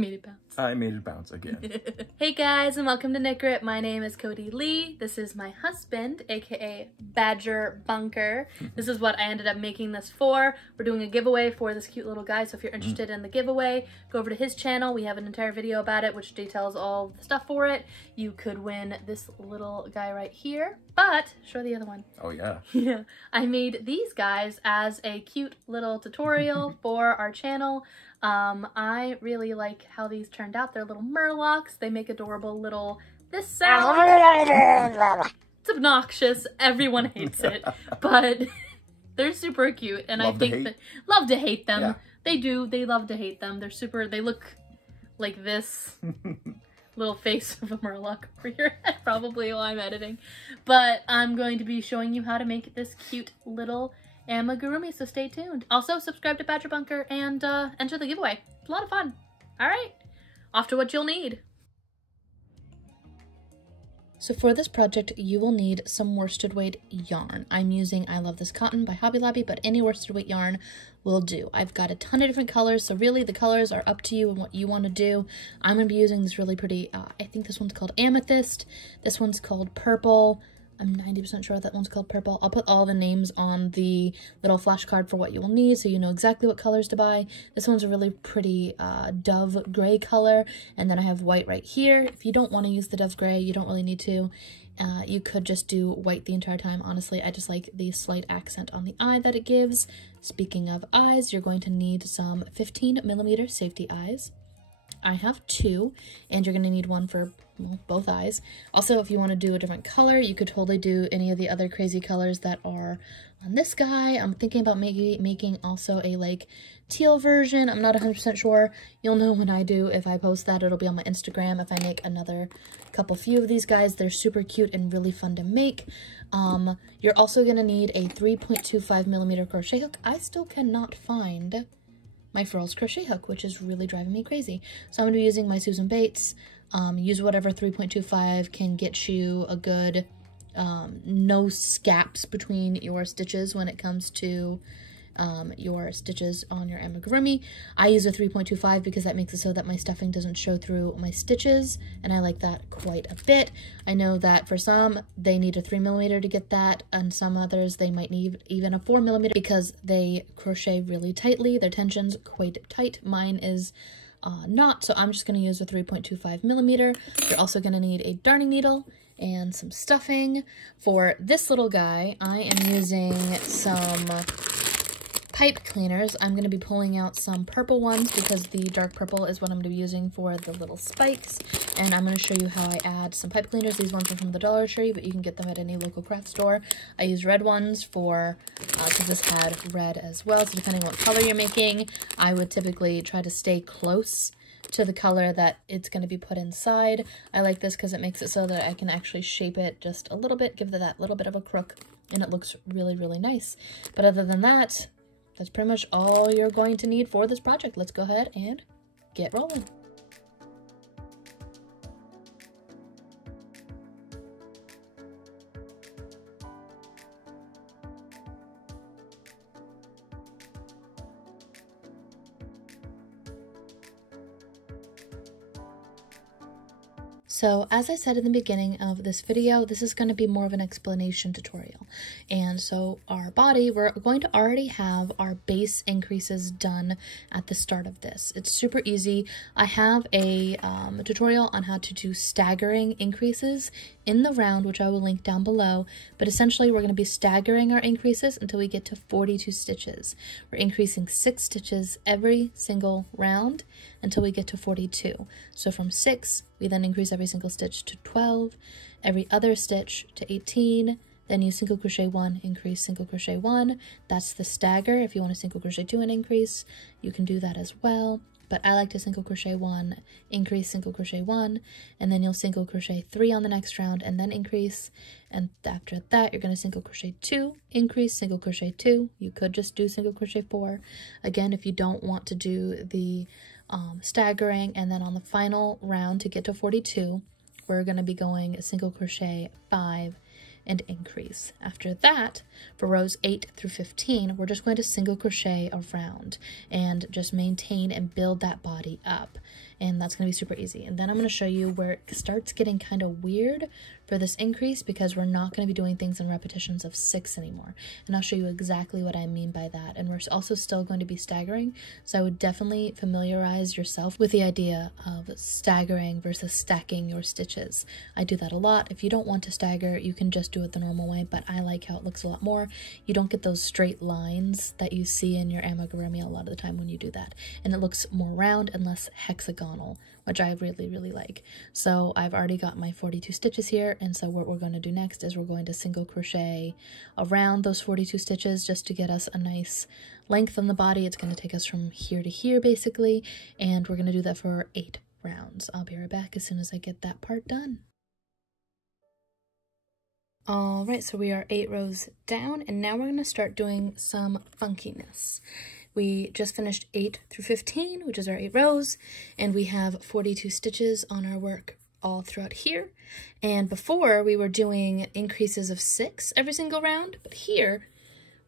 Made it bounce. I made it bounce again. Hey guys, and welcome to Knit Grit. My name is Cody Lee. This is my husband, aka Badger Bunker. This is what I ended up making this for. We're doing a giveaway for this cute little guy, so if you're interested in the giveaway, go over to his channel. We have an entire video about it which details all the stuff for it. You could win this little guy right here, but show the other one. Oh yeah. Yeah, I made these guys as a cute little tutorial for our channel. I really like how these turned out. They're little Murlocs. They make adorable little, this sound, it's obnoxious. Everyone hates it, but they're super cute, and I think that love to hate them. Yeah. They do. They love to hate them. They're super, they look like this. Little face of a Murloc over your head probably while I'm editing. But I'm going to be showing you how to make this cute little Amigurumi, so stay tuned. Also, subscribe to Badger Bunker and enter the giveaway. It's a lot of fun. Alright, off to what you'll need. So for this project, you will need some worsted weight yarn. I'm using I Love This Cotton by Hobby Lobby, but any worsted weight yarn will do. I've got a ton of different colors, so really the colors are up to you and what you want to do. I'm going to be using this really pretty, I think this one's called Amethyst. This one's called Purple. I'm 90% sure that one's called Purple. I'll put all the names on the little flashcard for what you will need so you know exactly what colors to buy. This one's a really pretty dove gray color, and then I have white right here. If you don't want to use the dove gray, you don't really need to. You could just do white the entire time. Honestly, I just like the slight accent on the eye that it gives. Speaking of eyes, you're going to need some 15mm safety eyes. I have 2, and you're going to need one for, well, both eyes. Also, if you want to do a different color, you could totally do any of the other crazy colors that are on this guy. I'm thinking about making also a like teal version. I'm not 100% sure. You'll know when I do. If I post that, it'll be on my Instagram. If I make another few of these guys, they're super cute and really fun to make. You're also going to need a 3.25mm crochet hook. I still cannot find my Furls crochet hook, which is really driving me crazy. So I'm going to be using my Susan Bates. Use whatever 3.25 can get you a good no scaps between your stitches when it comes to your stitches on your amigurumi. I use a 3.25 because that makes it so that my stuffing doesn't show through my stitches, and I like that quite a bit. I know that for some they need a 3mm to get that, and some others they might need even a 4mm because they crochet really tightly. Their tension's quite tight. Mine is not, so I'm just going to use a 3.25mm. You're also going to need a darning needle and some stuffing. For this little guy, I am using some pipe cleaners. I'm going to be pulling out some purple ones because the dark purple is what I'm going to be using for the little spikes, and I'm going to show you how I add some pipe cleaners. These ones are from the Dollar Tree, but you can get them at any local craft store. I use red ones for, because this had red as well, so depending on what color you're making, I would typically try to stay close to the color that it's going to be put inside. I like this because it makes it so that I can actually shape it just a little bit, give it that little bit of a crook, and it looks really, really nice. But other than that, that's pretty much all you're going to need for this project. Let's go ahead and get rolling. So as I said in the beginning of this video, this is going to be more of an explanation tutorial. And so our body, we're going to already have our base increases done at the start of this. It's super easy. I have a tutorial on how to do staggering increases in the round, which I will link down below. But essentially we're going to be staggering our increases until we get to 42 stitches. We're increasing 6 stitches every single round until we get to 42. So from 6, we then increase every single stitch to 12, every other stitch to 18, then you single crochet 1, increase single crochet 1. That's the stagger. If you want to single crochet 2 and increase, you can do that as well. But I like to single crochet 1, increase single crochet 1, and then you'll single crochet 3 on the next round and then increase. And after that, you're going to single crochet 2, increase, single crochet 2. You could just do single crochet 4. Again, if you don't want to do the staggering, and then on the final round to get to 42, we're going to be going a single crochet 5 and increase. After that, for rows 8 through 15, we're just going to single crochet around and just maintain and build that body up. and that's going to be super easy. And then I'm going to show you where it starts getting kind of weird for this increase, because we're not going to be doing things in repetitions of 6 anymore. And I'll show you exactly what I mean by that. And we're also still going to be staggering, so I would definitely familiarize yourself with the idea of staggering versus stacking your stitches. I do that a lot. If you don't want to stagger, you can just do it the normal way, but I like how it looks a lot more. You don't get those straight lines that you see in your amigurumi a lot of the time when you do that, and it looks more round and less hexagonal, which I really like. So I've already got my 42 stitches here, and so what we're going to do next is we're going to single crochet around those 42 stitches just to get us a nice length on the body. It's going to take us from here to here basically, and we're going to do that for 8 rounds. I'll be right back as soon as I get that part done. Alright, so we are 8 rows down, and now we're going to start doing some funkiness. We just finished 8 through 15, which is our 8 rows, and we have 42 stitches on our work all throughout here. And before, we were doing increases of 6 every single round, but here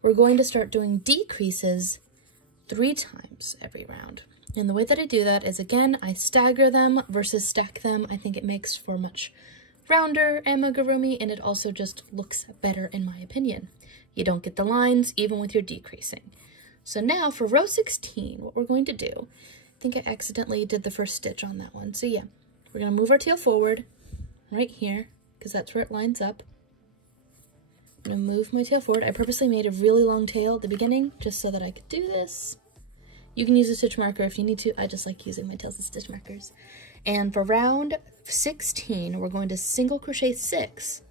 we're going to start doing decreases 3 times every round. And the way that I do that is, again, I stagger them versus stack them. I think it makes for much rounder amigurumi, and it also just looks better in my opinion. You don't get the lines even with your decreasing. So now for row 16, what we're going to do, I think I accidentally did the first stitch on that one. So yeah, we're going to move our tail forward right here, because that's where it lines up. I'm going to move my tail forward. I purposely made a really long tail at the beginning just so that I could do this. You can use a stitch marker if you need to. I just like using my tails as stitch markers. And for round 16, we're going to single crochet 6,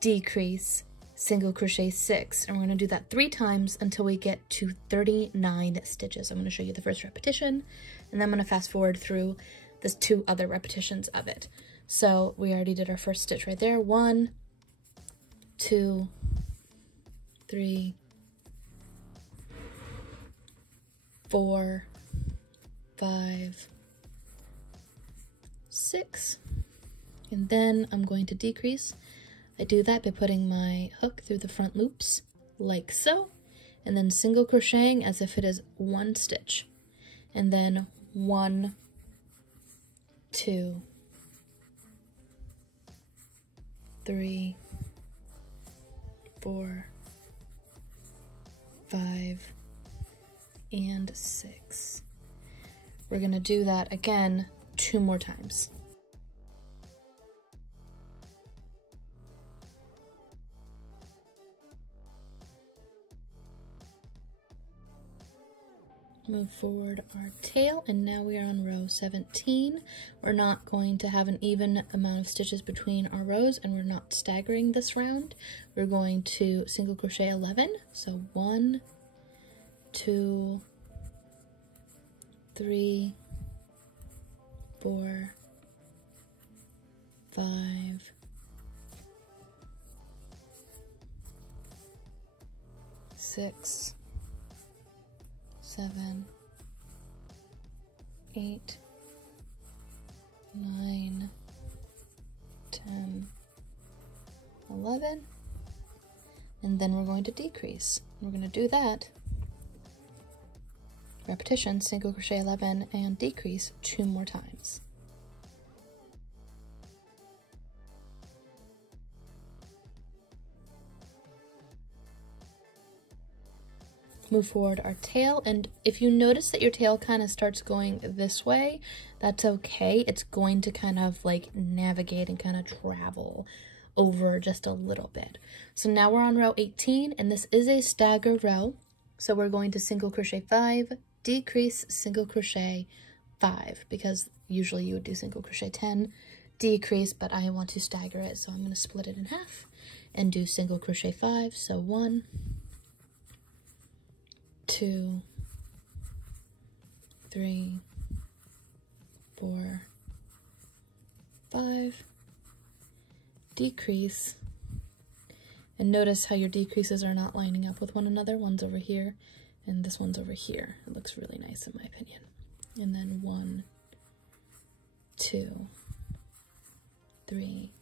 decrease, single crochet 6, and we're going to do that 3 times until we get to 39 stitches. I'm going to show you the first repetition, and then I'm going to fast forward through the 2 other repetitions of it. So we already did our first stitch right there. 1, 2, 3, 4, 5, 6, and then I'm going to decrease. I do that by putting my hook through the front loops like so, and then single crocheting as if it is 1 stitch, and then 1, 2, 3, 4, 5, and 6. We're going to do that again 2 more times. Move forward our tail, and now we are on row 17. We're not going to have an even amount of stitches between our rows, and we're not staggering this round. We're going to single crochet 11. So 1, 2, 3, 4, 5, 6, 7, 8, 9, 10, 11, and then we're going to decrease. We're going to do that repetition, single crochet 11 and decrease 2 more times. Move forward our tail, and if you notice that your tail kind of starts going this way, that's okay. It's going to kind of like navigate and kind of travel over just a little bit. So now we're on row 18, and this is a stagger row. So we're going to single crochet 5, decrease, single crochet 5, because usually you would do single crochet 10, decrease, but I want to stagger it, so I'm going to split it in half and do single crochet 5. So 1, 2, 3, 4, 5, decrease, and notice how your decreases are not lining up with one another. One's over here and this one's over here. It looks really nice in my opinion. And then 1, 2, 3,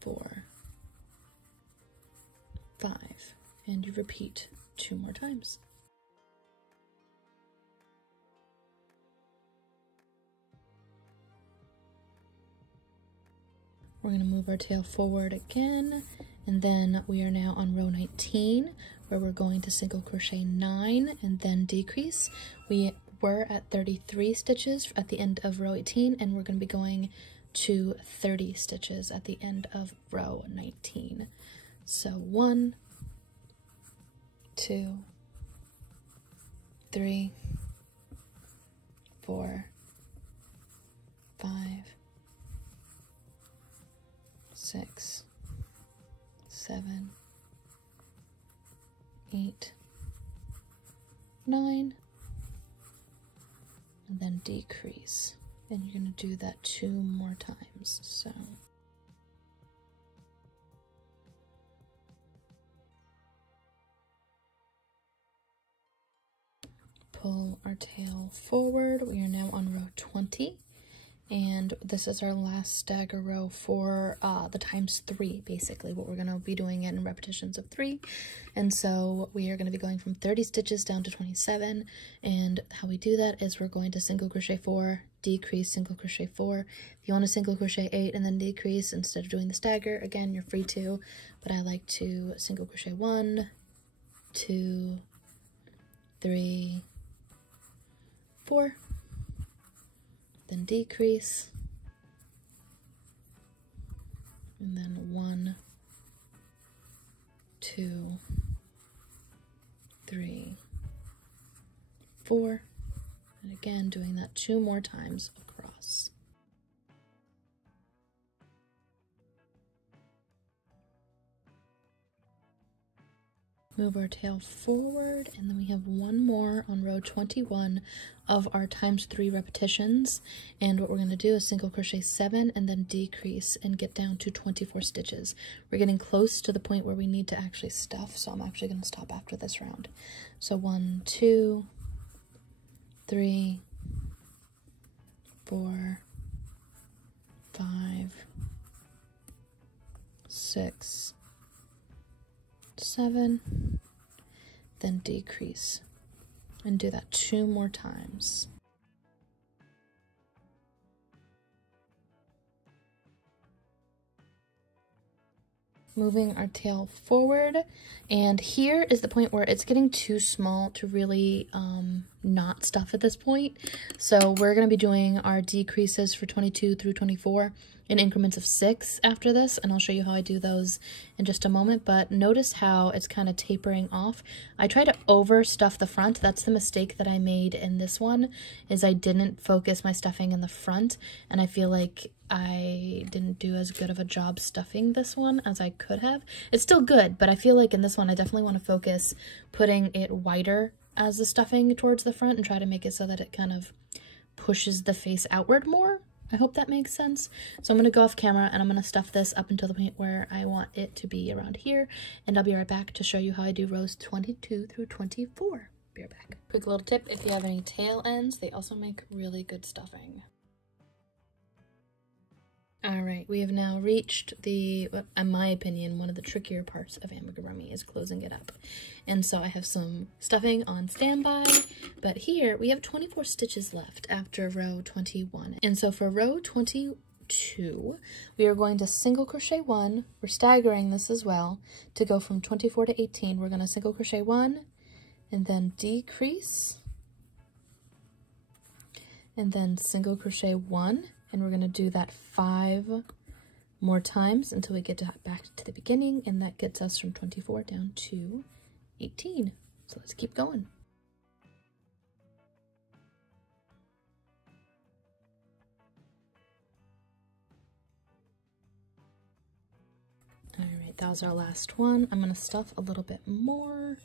4, 5, and you repeat 2 more times. We're going to move our tail forward again, and then we are now on row 19, where we're going to single crochet 9 and then decrease. We were at 33 stitches at the end of row 18, and we're going to be going to 30 stitches at the end of row 19. So 1, 2, 3, 4, 5, 6, 7, 8, 9, and then decrease. And you're going to do that 2 more times. So pull our tail forward. We are now on row 20, and this is our last stagger row for the times 3, basically what we're going to be doing in repetitions of 3. And so we are going to be going from 30 stitches down to 27, and how we do that is we're going to single crochet 4, decrease, single crochet 4. If you want to single crochet 8 and then decrease instead of doing the stagger, again, you're free to, but I like to single crochet 1, 2, 3, 4, then decrease, and then 1, 2, 3, 4, and again doing that 2 more times across. Move our tail forward, and then we have 1 more on row 21 of our times 3 repetitions. And what we're going to do is single crochet 7 and then decrease and get down to 24 stitches. We're getting close to the point where we need to actually stuff, so I'm actually going to stop after this round. So 1, 2, 3, 4, 5, 6, 7, then decrease, and do that 2 more times. Moving our tail forward, and here is the point where it's getting too small to really not stuff at this point. So we're going to be doing our decreases for 22 through 24 in increments of 6 after this, and I'll show you how I do those in just a moment. But notice how it's kind of tapering off. I try to overstuff the front. That's the mistake that I made in this one, is I didn't focus my stuffing in the front, and I feel like I didn't do as good of a job stuffing this one as I could have. It's still good, but I feel like in this one I definitely want to focus putting it wider as the stuffing towards the front and try to make it so that it kind of pushes the face outward more. I hope that makes sense. So I'm going to go off camera and I'm going to stuff this up until the point where I want it to be around here, and I'll be right back to show you how I do rows 22 through 24. Be right back. Quick little tip, if you have any tail ends, they also make really good stuffing. Alright, we have now reached the, in my opinion, one of the trickier parts of amigurumi is closing it up. And so I have some stuffing on standby, but here we have 24 stitches left after row 21. And so for row 22, we are going to single crochet 1, we're staggering this as well, to go from 24 to 18. We're going to single crochet 1, and then decrease, and then single crochet 1, and we're going to do that 5 more times until we get back to the beginning, and that gets us from 24 down to 18. So let's keep going. Alright, that was our last one. I'm going to stuff a little bit more.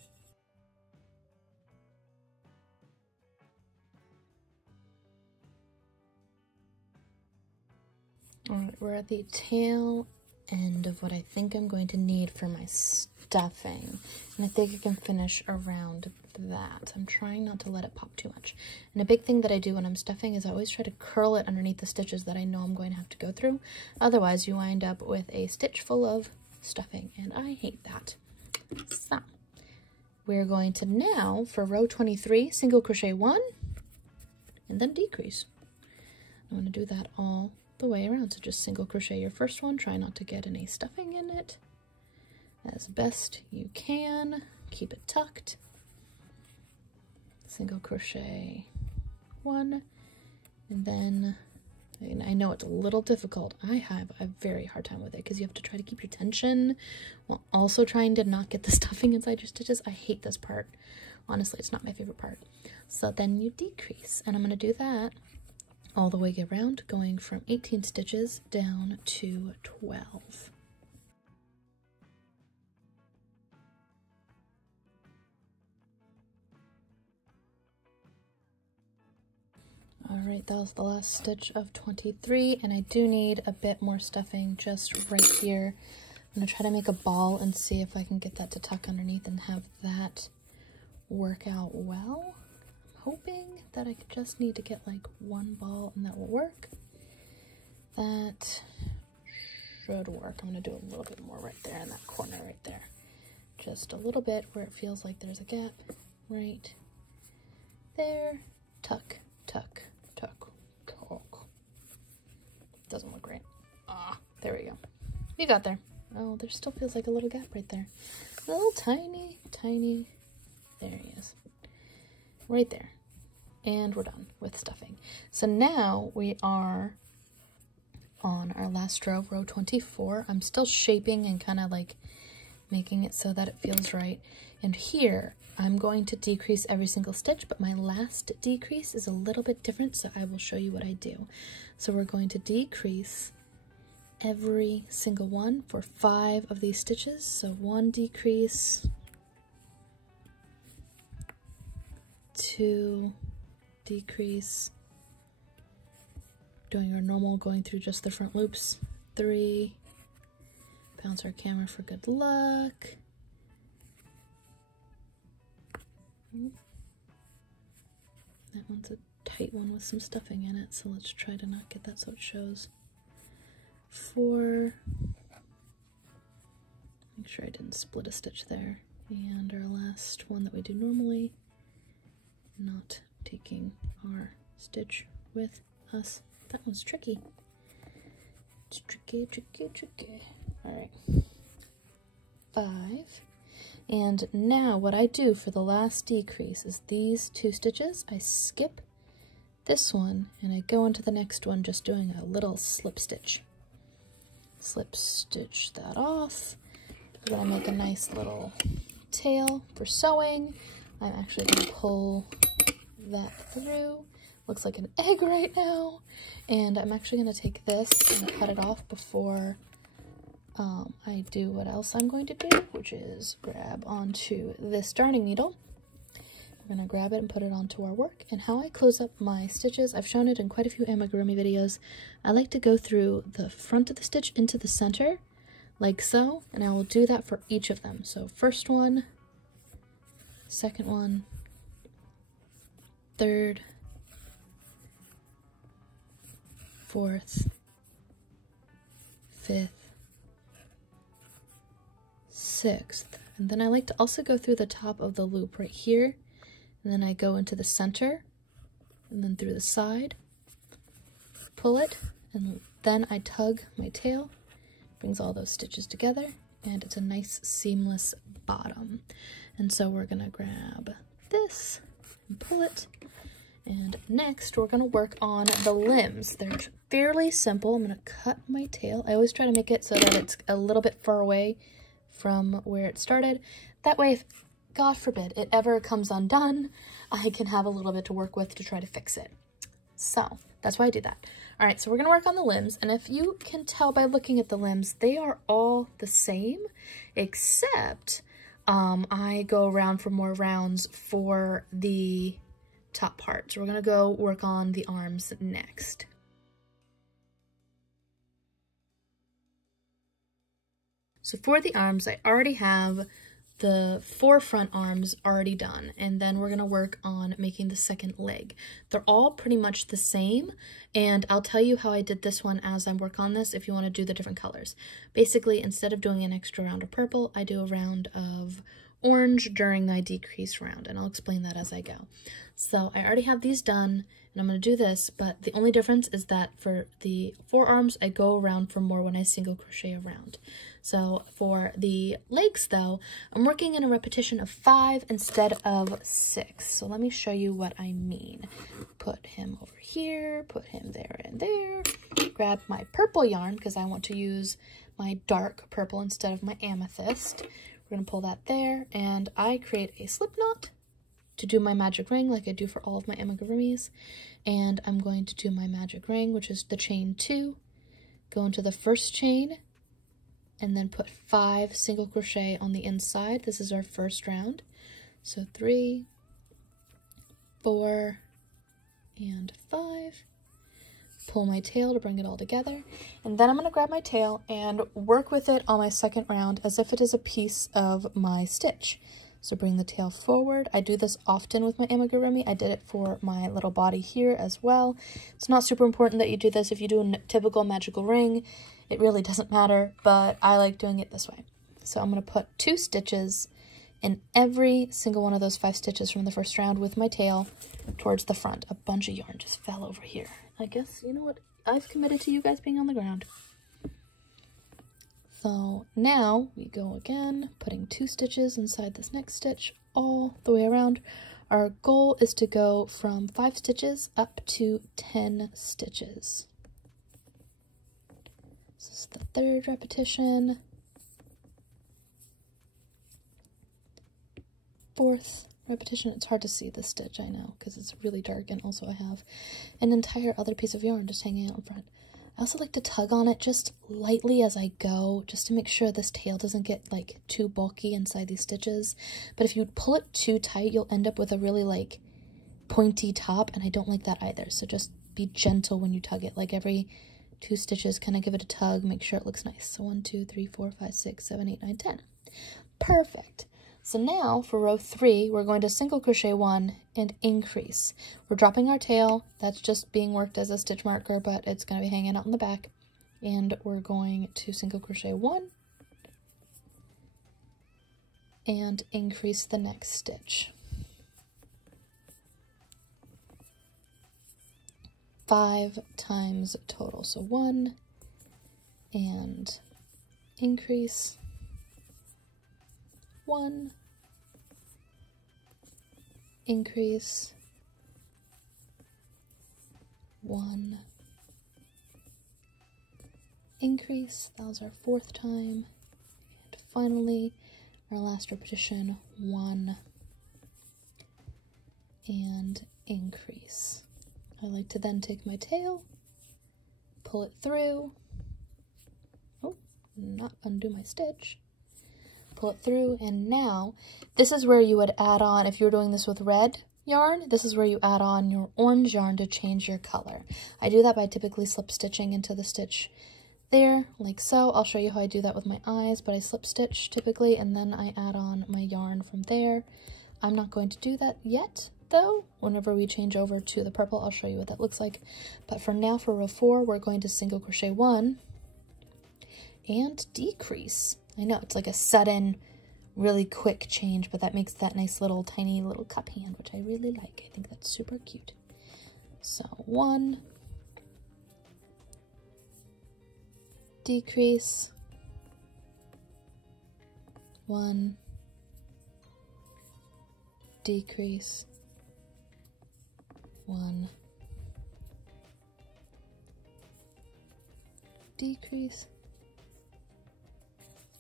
Alright, we're at the tail end of what I think I'm going to need for my stuffing. And I think I can finish around that. I'm trying not to let it pop too much. And a big thing that I do when I'm stuffing is I always try to curl it underneath the stitches that I know I'm going to have to go through. Otherwise, you wind up with a stitch full of stuffing, and I hate that. So, we're going to now, for row 23, single crochet 1, and then decrease. I'm going to do that all the way around. So just single crochet your first one. Try not to get any stuffing in it as best you can. Keep it tucked. Single crochet one, and then, and I know it's a little difficult. I have a very hard time with it because you have to try to keep your tension while also trying to not get the stuffing inside your stitches. I hate this part. Honestly, it's not my favorite part. So then you decrease, and I'm going to do that all the way around, going from 18 stitches down to 12. Alright, that was the last stitch of 23, and I do need a bit more stuffing just right here. I'm going to try to make a ball and see if I can get that to tuck underneath and have that work out well. I'm hoping that I just need to get like one ball and that will work. That should work. I'm going to do a little bit more right there in that corner right there. Just a little bit where it feels like there's a gap right there. Tuck, tuck, tuck, tuck. Doesn't look right. Ah, there we go. You got there. Oh, there still feels like a little gap right there. A little tiny, tiny. There he is. Right there. And we're done with stuffing. So now we are on our last row, row 24. I'm still shaping and kind of like making it so that it feels right. And here, I'm going to decrease every single stitch, but my last decrease is a little bit different, so I will show you what I do. So we're going to decrease every single one for 5 of these stitches. So 1 decrease, 2 decrease, doing your normal, going through just the front loops, 3, bounce our camera for good luck, that one's a tight one with some stuffing in it, so let's try to not get that so it shows. 4, make sure I didn't split a stitch there, and our last one that we do normally, not taking our stitch with us. That one's tricky. It's tricky, tricky, tricky. All right, 5. And now what I do for the last decrease is these 2 stitches, I skip this one and I go into the next one just doing a little slip stitch. Slip stitch that off. I'm gonna make a nice little tail for sewing. I'm actually gonna pull that through. Looks like an egg right now. And I'm actually gonna take this and cut it off before I do what else I'm going to do, which is grab onto this darning needle. We're going to grab it and put it onto our work. And how I close up my stitches, I've shown it in quite a few amigurumi videos. I like to go through the front of the stitch into the center, like so, and I will do that for each of them. So first one, second one, third, fourth, fifth, 6th, and then I like to also go through the top of the loop right here, and then I go into the center, and then through the side, pull it, and then I tug my tail, brings all those stitches together, and it's a nice seamless bottom. And so we're gonna grab this and pull it, and next we're gonna work on the limbs. They're fairly simple. I'm gonna cut my tail. I always try to make it so that it's a little bit far away from where it started. That way, if God forbid it ever comes undone, I can have a little bit to work with to try to fix it. So that's why I do that. All right, so we're gonna work on the limbs, and if you can tell by looking at the limbs, they are all the same, except I go around for more rounds for the top part. So we're gonna go work on the arms next. So for the arms, I already have the 4 front arms already done, and then we're gonna work on making the second leg. They're all pretty much the same, and I'll tell you how I did this one as I work on this if you wanna do the different colors. Basically, instead of doing an extra round of purple, I do a round of orange during my decrease round, and I'll explain that as I go. So I already have these done. And I'm going to do this, but the only difference is that for the forearms, I go around for more when I single crochet around. So for the legs though, I'm working in a repetition of 5 instead of 6. So let me show you what I mean. Put him over here, put him there and there. Grab my purple yarn because I want to use my dark purple instead of my amethyst. We're going to pull that there, and I create a slip knot to do my magic ring like I do for all of my amigurumis. And I'm going to do my magic ring, which is the chain 2, go into the first chain, and then put 5 single crochet on the inside. This is our first round. So 3, 4, and 5. Pull my tail to bring it all together, and then I'm going to grab my tail and work with it on my second round as if it is a piece of my stitch. So bring the tail forward. I do this often with my amigurumi. I did it for my little body here as well. It's not super important that you do this if you do a typical magical ring. It really doesn't matter, but I like doing it this way. So I'm going to put 2 stitches in every single one of those 5 stitches from the first round with my tail towards the front. A bunch of yarn just fell over here. I guess, you know what, I've committed to you guys being on the ground. So now we go again, putting 2 stitches inside this next stitch all the way around. Our goal is to go from 5 stitches up to 10 stitches. This is the 3rd repetition. 4th repetition. It's hard to see this stitch, I know, because it's really dark, and also I have an entire other piece of yarn just hanging out in front. I also like to tug on it just lightly as I go, just to make sure this tail doesn't get like too bulky inside these stitches. But if you pull it too tight, you'll end up with a really like pointy top, and I don't like that either. So just be gentle when you tug it. Like every 2 stitches, kind of give it a tug, make sure it looks nice. So 1, 2, 3, 4, 5, 6, 7, 8, 9, 10. Perfect. So now for row 3, we're going to single crochet 1 and increase. We're dropping our tail. That's just being worked as a stitch marker, but it's going to be hanging out in the back. And we're going to single crochet 1 and increase the next stitch. 5 times total. So 1 and increase. 1, increase, 1, increase. That was our 4th time. And finally, our last repetition, 1 and increase. I like to then take my tail, pull it through, oh, not undo my stitch, pull it through, and now this is where you would add on, if you're doing this with red yarn, this is where you add on your orange yarn to change your color. I do that by typically slip stitching into the stitch there, like so. I'll show you how I do that with my eyes, but I slip stitch typically, and then I add on my yarn from there. I'm not going to do that yet, though. Whenever we change over to the purple, I'll show you what that looks like. But for now, for row 4, we're going to single crochet 1 and decrease. I know, it's like a sudden, really quick change, but that makes that nice little tiny little cup hand, which I really like. I think that's super cute. So 1, decrease, 1, decrease, 1, decrease,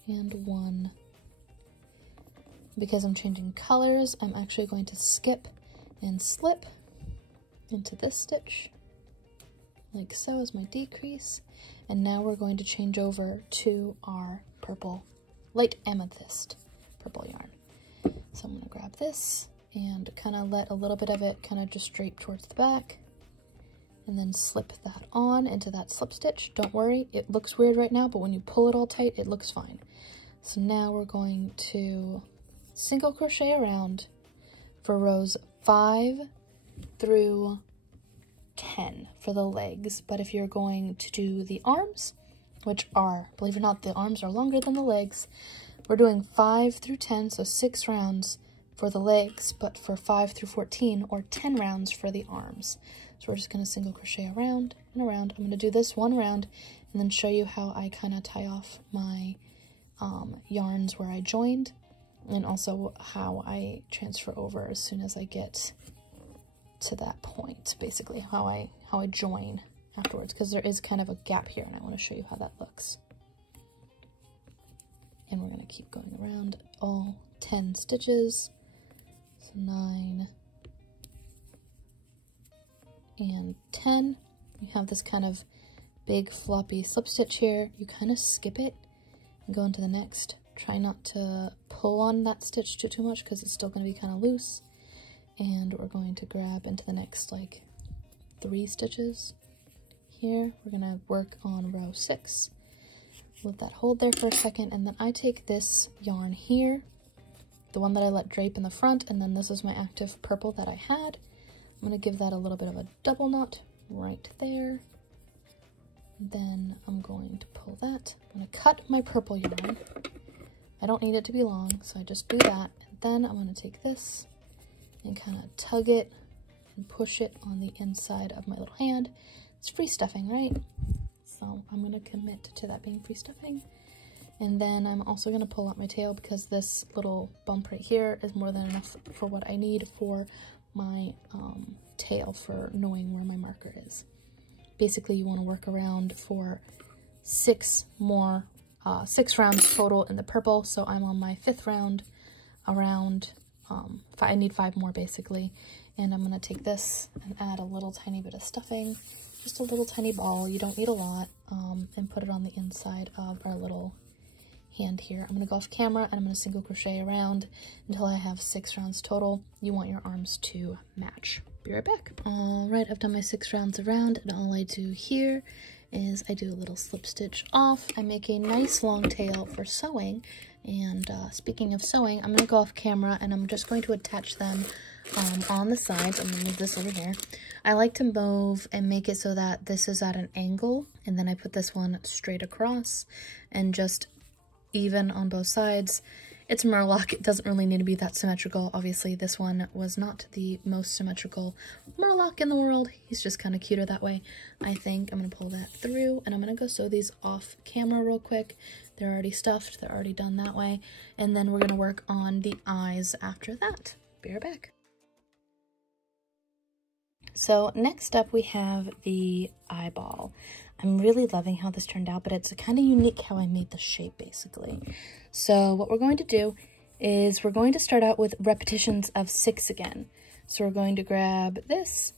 and 1. Because I'm changing colors, I'm actually going to skip and slip into this stitch, like so, as my decrease. And now we're going to change over to our purple, light amethyst purple yarn. So I'm going to grab this and kind of let a little bit of it kind of just drape towards the back, and then slip that on into that slip stitch. Don't worry, it looks weird right now, but when you pull it all tight, it looks fine. So now we're going to single crochet around for rows 5 through 10 for the legs. But if you're going to do the arms, which are, believe it or not, the arms are longer than the legs, we're doing 5 through 10, so 6 rounds for the legs, but for 5 through 14, or 10 rounds for the arms. So we're just going to single crochet around and around. I'm going to do this one round and then show you how I kind of tie off my yarns where I joined, and also how I transfer over as soon as I get to that point, basically how I join afterwards, because there is kind of a gap here and I want to show you how that looks. And we're going to keep going around all 10 stitches. So 9 and 10. You have this kind of big floppy slip stitch here. You kind of skip it and go into the next. Try not to pull on that stitch too much because it's still going to be kind of loose. And we're going to grab into the next like 3 stitches here. We're going to work on row 6. Let that hold there for a second, and then I take this yarn here, the one that I let drape in the front, and then this is my active purple that I had. I'm going to give that a little bit of a double knot right there. Then I'm going to pull that. I'm going to cut my purple yarn. I don't need it to be long, so I just do that. And then I'm going to take this and kind of tug it and push it on the inside of my little hand. It's free stuffing, right? So I'm going to commit to that being free stuffing. And then I'm also going to pull out my tail because this little bump right here is more than enough for what I need for my tail, for knowing where my marker is. Basically, you want to work around for 6 rounds total in the purple. So I'm on my 5th round around, I need 5 more basically. And I'm going to take this and add a little tiny bit of stuffing, just a little tiny ball. You don't need a lot, and put it on the inside of our little hand here. I'm going to go off camera and I'm going to single crochet around until I have 6 rounds total. You want your arms to match. Be right back. All right, I've done my 6 rounds around, and all I do here is I do a little slip stitch off. I make a nice long tail for sewing. And speaking of sewing, I'm going to go off camera and I'm just going to attach them on the sides. I'm going to move this over here. I like to move and make it so that this is at an angle, and then I put this one straight across and just even on both sides. It's Murloc. It doesn't really need to be that symmetrical. Obviously, this one was not the most symmetrical Murloc in the world. He's just kind of cuter that way, I think. I'm going to pull that through, and I'm going to go sew these off camera real quick. They're already stuffed. They're already done that way. And then we're going to work on the eyes after that. Be right back. So next up we have the eyeball. I'm really loving how this turned out, but it's kind of unique how I made the shape basically. So what we're going to do is we're going to start out with repetitions of 6 again. So we're going to grab this,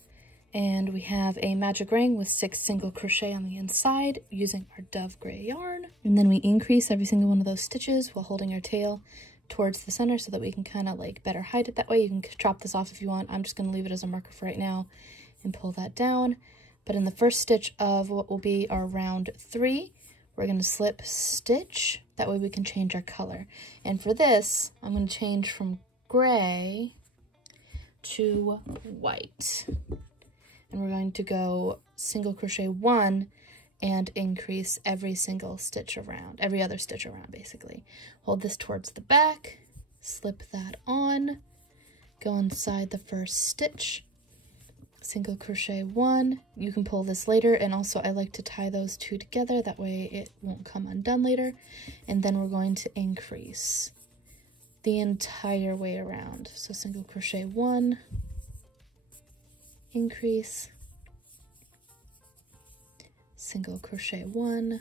and we have a magic ring with 6 single crochet on the inside using our dove gray yarn. And then we increase every single one of those stitches while holding our tail towards the center so that we can kind of like better hide it that way. You can chop this off if you want. I'm just going to leave it as a marker for right now and pull that down. But in the first stitch of what will be our round 3, we're going to slip stitch. That way we can change our color. And for this, I'm going to change from gray to white. And we're going to go single crochet 1 and increase every single stitch around, every other stitch around basically. Hold this towards the back, slip that on, go inside the first stitch, single crochet 1. You can pull this later, and also I like to tie those 2 together, that way it won't come undone later. And then we're going to increase the entire way around. So single crochet 1, increase, single crochet 1,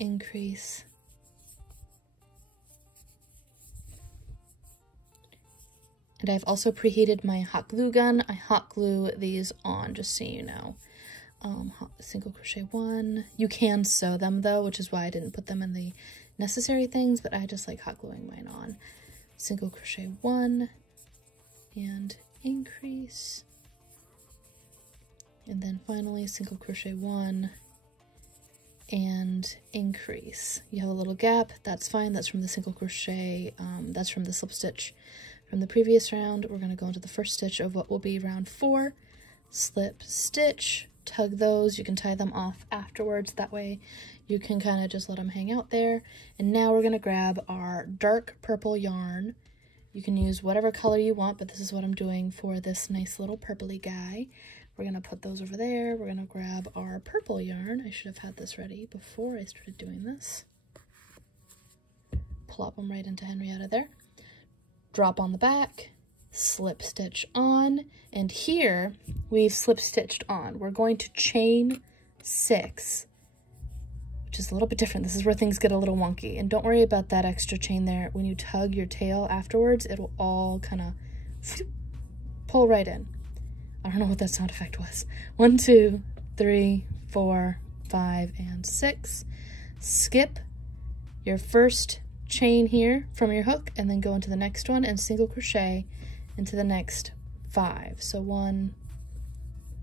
increase, and I've also preheated my hot glue gun. I hot glue these on, just so you know. Single crochet 1. You can sew them though, which is why I didn't put them in the necessary things, but I just like hot gluing mine on. Single crochet 1 and increase, and then finally single crochet 1 and increase. You have a little gap, that's fine. That's from the single crochet, that's from the slip stitch from the previous round. We're going to go into the first stitch of what will be round 4, slip stitch, tug those. You can tie them off afterwards, that way you can kind of just let them hang out there. And now we're going to grab our dark purple yarn You can use whatever color you want, but this is what I'm doing for this nice little purpley guy. We're gonna put those over there. We're gonna grab our purple yarn. I should have had this ready before I started doing this. Plop them right into Henrietta there. Drop on the back, slip stitch on, and here we've slip stitched on. We're going to chain 6, which is a little bit different. This is where things get a little wonky, and don't worry about that extra chain there. When you tug your tail afterwards, it'll all kind of pull right in. I don't know what that sound effect was. 1, 2, 3, 4, 5, and 6. Skip your first chain here from your hook and then go into the next one and single crochet into the next 5. So 1,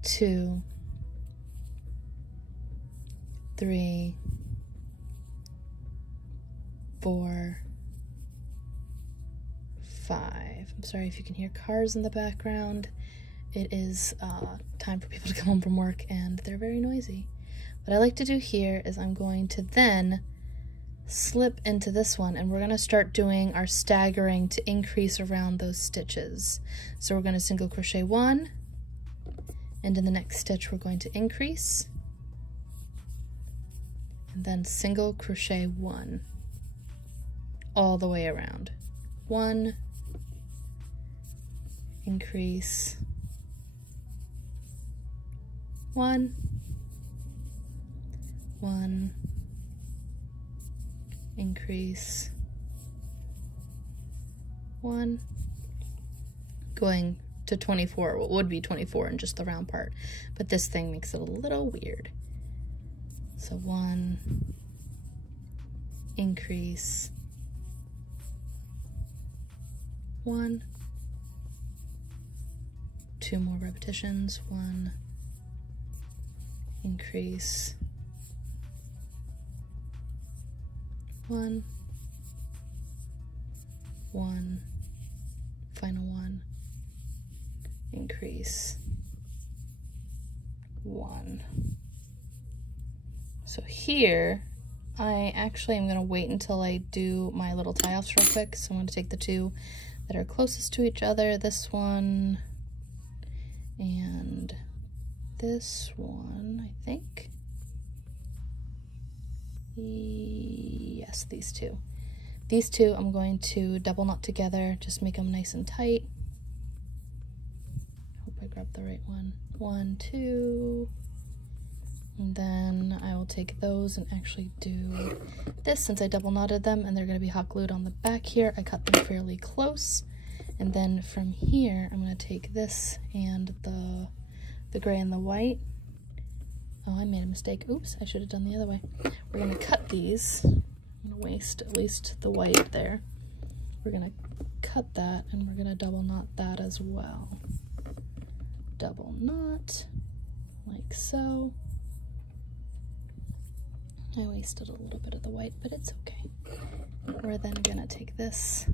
2, 3, 4, 5. I'm sorry if you can hear cars in the background. It is time for people to come home from work and they're very noisy. What I like to do here is I'm going to then slip into this one, and we're going to start doing our staggering to increase around those stitches. So we're going to single crochet 1, and in the next stitch we're going to increase, and then single crochet 1 all the way around. 1, increase, 1, 1, increase, 1, going to 24. Well, it would be 24 in just the round part, but this thing makes it a little weird. So 1, increase, 1, 2 more repetitions, 1, increase, 1, 1, final 1, increase, 1. So here, I actually am going to wait until I do my little tie-offs real quick. So I'm going to take the 2 that are closest to each other, this one and this one, I think. Yes, these 2. These 2 I'm going to double knot together, just make them nice and tight. Hope I grabbed the right one. 1, 2, and then I will take those and actually do this since I double knotted them and they're going to be hot glued on the back here. I cut them fairly close, and then from here I'm going to take this and the gray and the white. Oh, I made a mistake. Oops, I should have done the other way. We're going to cut these. I'm going to waste at least the white there. We're going to cut that and we're going to double knot that as well. Double knot, like so. I wasted a little bit of the white, but it's okay. We're then going to take this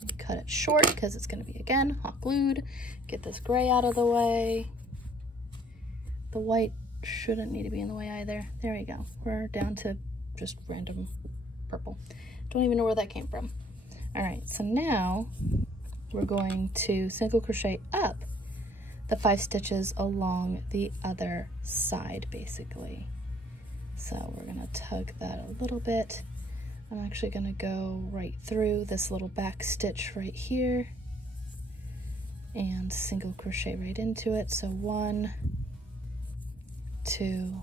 and cut it short because it's going to be, again, hot glued. Get this gray out of the way. The white shouldn't need to be in the way either. There we go. We're down to just random purple. Don't even know where that came from. All right, so now we're going to single crochet up the 5 stitches along the other side, basically. So we're gonna tug that a little bit. I'm actually gonna go right through this little back stitch right here and single crochet right into it. So 1, 2,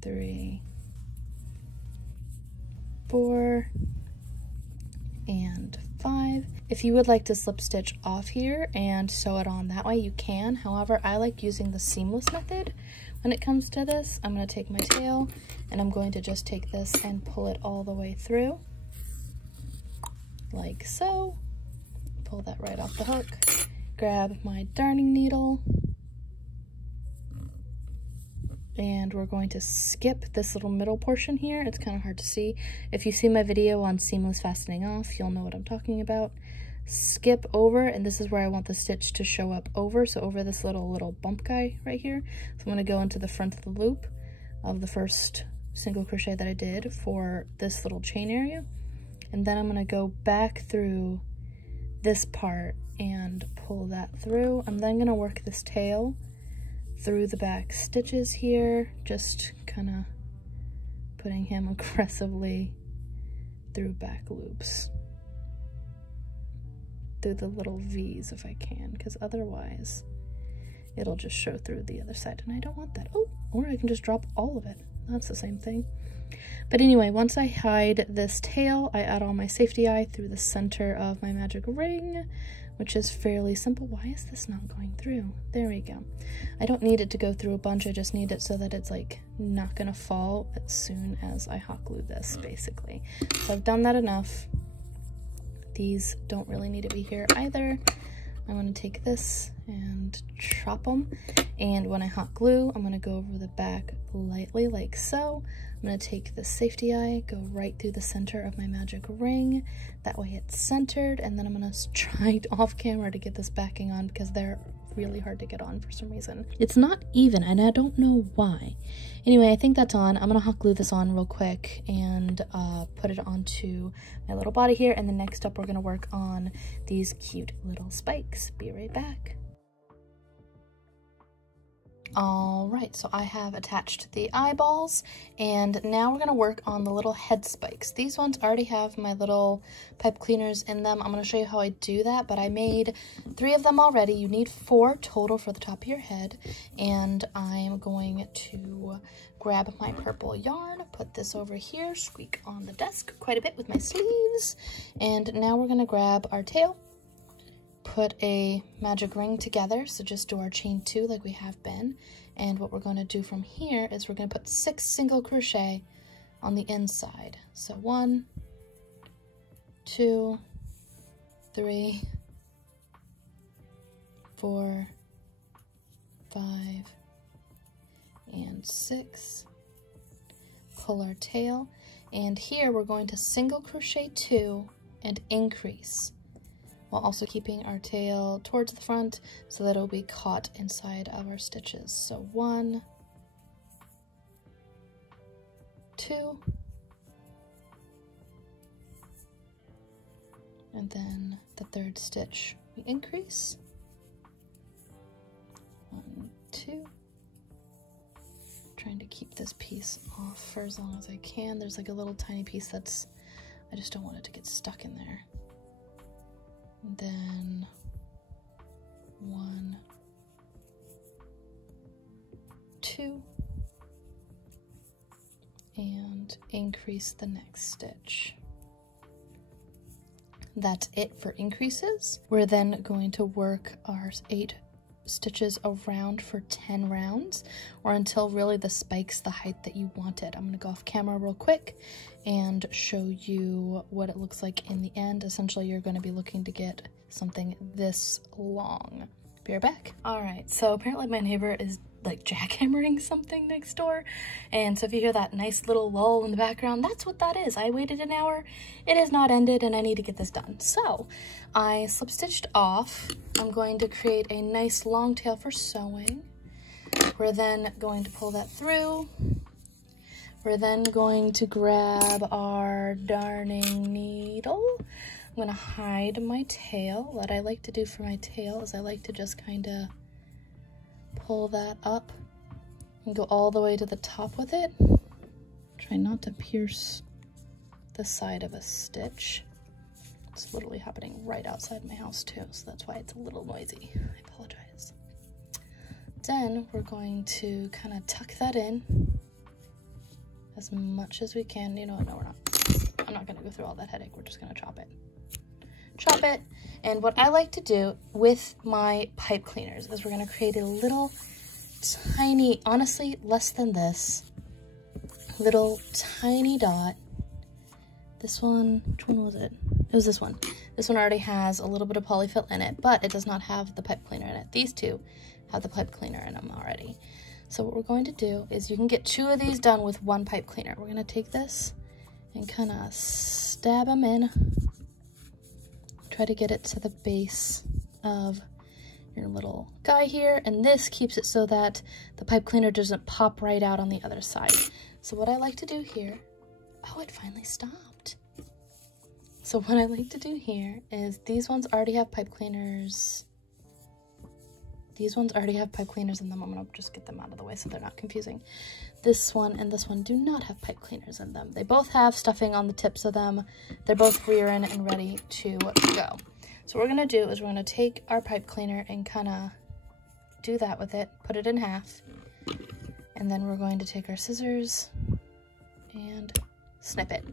3, 4, and 5. If you would like to slip stitch off here and sew it on that way, you can. However, I like using the seamless method when it comes to this. I'm going to take my tail and I'm going to just take this and pull it all the way through, like so. Pull that right off the hook. Grab my darning needle, and we're going to skip this little middle portion here. It's kind of hard to see. If you see my video on seamless fastening off, you'll know what I'm talking about. Skip over, and this is where I want the stitch to show up over, so over this little bump guy right here. So I'm going to go into the front of the loop of the first single crochet that I did for this little chain area, and then I'm going to go back through this part and pull that through. I'm then gonna work this tail through the back stitches here, just kind of putting him aggressively through back loops, through the little V's if I can, because otherwise it'll just show through the other side, and I don't want that. Oh, or I can just drop all of it. That's the same thing. But anyway, once I hide this tail, I add all my safety eye through the center of my magic ring, which is fairly simple. Why is this not going through? There we go. I don't need it to go through a bunch, I just need it so that it's like not gonna fall as soon as I hot glue this, basically. So I've done that enough. These don't really need to be here either. I'm gonna take this and chop them, and when I hot glue, I'm gonna go over the back lightly like so. I'm gonna take the safety eye, go right through the center of my magic ring. That way it's centered, and then I'm gonna try off camera to get this backing on because they're really hard to get on for some reason. It's not even, and I don't know why. Anyway, I think that's on. I'm gonna hot glue this on real quick and put it onto my little body here, and then next up we're gonna work on these cute little spikes. Be right back. All right, so I have attached the eyeballs, and now we're gonna work on the little head spikes. These ones already have my little pipe cleaners in them. I'm gonna show you how I do that, but I made 3 of them already. You need 4 total for the top of your head, and I'm going to grab my purple yarn, put this over here, squeak on the desk quite a bit with my sleeves, and now we're gonna grab our tail, put a magic ring together, so just do our chain 2 like we have been, and what we're going to do from here is we're going to put 6 single crochet on the inside. So 1, 2, 3, 4, 5, and 6. Pull our tail, and here we're going to single crochet 2 and increase, while also keeping our tail towards the front so that it'll be caught inside of our stitches. So 1, 2, and then the 3rd stitch we increase. 1, 2. Trying to keep this piece off for as long as I can. There's like a little tiny piece that's, I just don't want it to get stuck in there. Then 1, 2, and increase the next stitch. That's it for increases. We're then going to work our 8 stitches around for 10 rounds, or until really the spike's the height that you want it. I'm going to go off camera real quick and show you what it looks like in the end. Essentially, you're going to be looking to get something this long. Be right back. All right, so apparently my neighbor is like jackhammering something next door, and so if you hear that nice little lull in the background, that's what that is. I waited an hour, it has not ended, and I need to get this done. So I slip stitched off. I'm going to create a nice long tail for sewing. We're then going to pull that through. We're then going to grab our darning needle. I'm going to hide my tail. What I like to do for my tail is I like to just kind of pull that up and go all the way to the top with it. Try not to pierce the side of a stitch. It's literally happening right outside my house too, so that's why it's a little noisy. I apologize. Then we're going to kind of tuck that in as much as we can. You know what, no, we're not. I'm not gonna go through all that headache. We're just gonna chop it. Chop it. And what I like to do with my pipe cleaners is we're gonna create a little tiny, honestly less than this, little tiny dot. This one, which one was it? It was this one. This one already has a little bit of polyfill in it, but it does not have the pipe cleaner in it. These two have the pipe cleaner in them already. So what we're going to do is you can get 2 of these done with 1 pipe cleaner. We're gonna take this and kind of stab them in. Try to get it to the base of your little guy here, and this keeps it so that the pipe cleaner doesn't pop right out on the other side. So what I like to do here, oh, it finally stopped. So what I like to do here is these ones already have pipe cleaners. These ones already have pipe cleaners in them. I'm gonna just get them out of the way so they're not confusing. This one and this one do not have pipe cleaners in them. They both have stuffing on the tips of them. They're both rearing and ready to go. So what we're gonna do is we're gonna take our pipe cleaner and kind of do that with it, put it in half, and then we're going to take our scissors and snip it.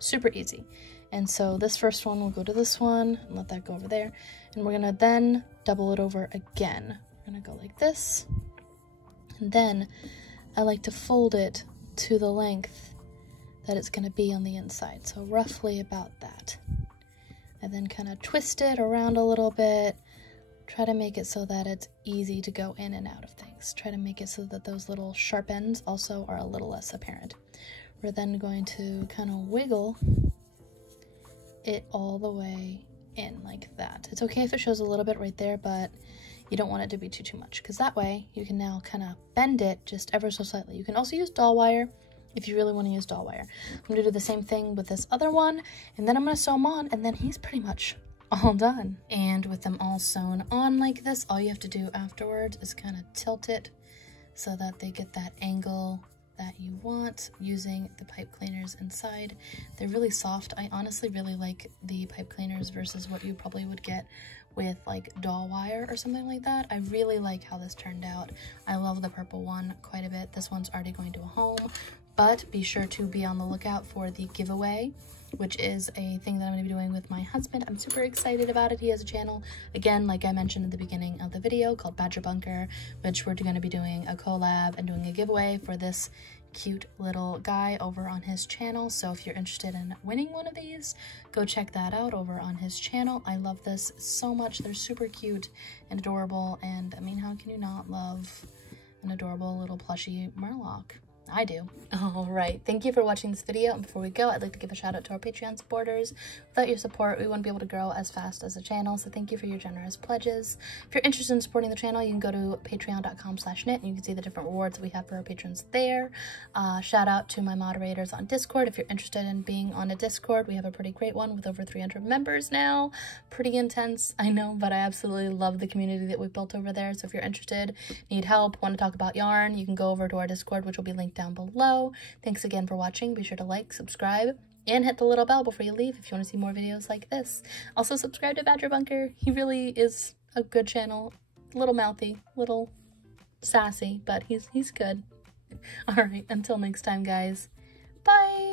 Super easy. And so this first one will go to this one and let that go over there. And we're gonna then double it over again. We're gonna go like this. And then I like to fold it to the length that it's gonna be on the inside. So roughly about that. And then kind of twist it around a little bit. Try to make it so that it's easy to go in and out of things. Try to make it so that those little sharp ends also are a little less apparent. We're then going to kind of wiggle it all the way in like that. It's okay if it shows a little bit right there, but you don't want it to be too much, because that way you can now kind of bend it just ever so slightly. You can also use doll wire if you really want to use doll wire. I'm going to do the same thing with this other one, and then I'm going to sew them on, and then he's pretty much all done. And with them all sewn on like this, all you have to do afterwards is kind of tilt it so that they get that angle that you want using the pipe cleaners inside. They're really soft. I honestly really like the pipe cleaners versus what you probably would get with like doll wire or something like that. I really like how this turned out. I love the purple one quite a bit. This one's already going to a home, but be sure to be on the lookout for the giveaway, which is a thing that I'm going to be doing with my husband. I'm super excited about it. He has a channel, again, like I mentioned at the beginning of the video, called Badger Bunker, which we're going to be doing a collab and doing a giveaway for this cute little guy over on his channel. So if you're interested in winning one of these, go check that out over on his channel. I love this so much. They're super cute and adorable, and I mean, how can you not love an adorable little plushy Murloc? I do. All right, thank you for watching this video, and before we go, I'd like to give a shout out to our Patreon supporters. Without your support, we wouldn't be able to grow as fast as the channel, so thank you for your generous pledges. If you're interested in supporting the channel, you can go to patreon.com/knit, and you can see the different rewards that we have for our patrons there. Shout out to my moderators on Discord. If you're interested in being on a Discord, we have a pretty great one with over 300 members now. Pretty intense, I know, but I absolutely love the community that we've built over there. So if you're interested, need help, want to talk about yarn, you can go over to our Discord, which will be linked down below. Thanks again for watching. Be sure to like, subscribe, and hit the little bell before you leave if you want to see more videos like this. Also subscribe to Badger Bunker. He really is a good channel. A little mouthy, little sassy, but he's good. All right, until next time, guys. Bye.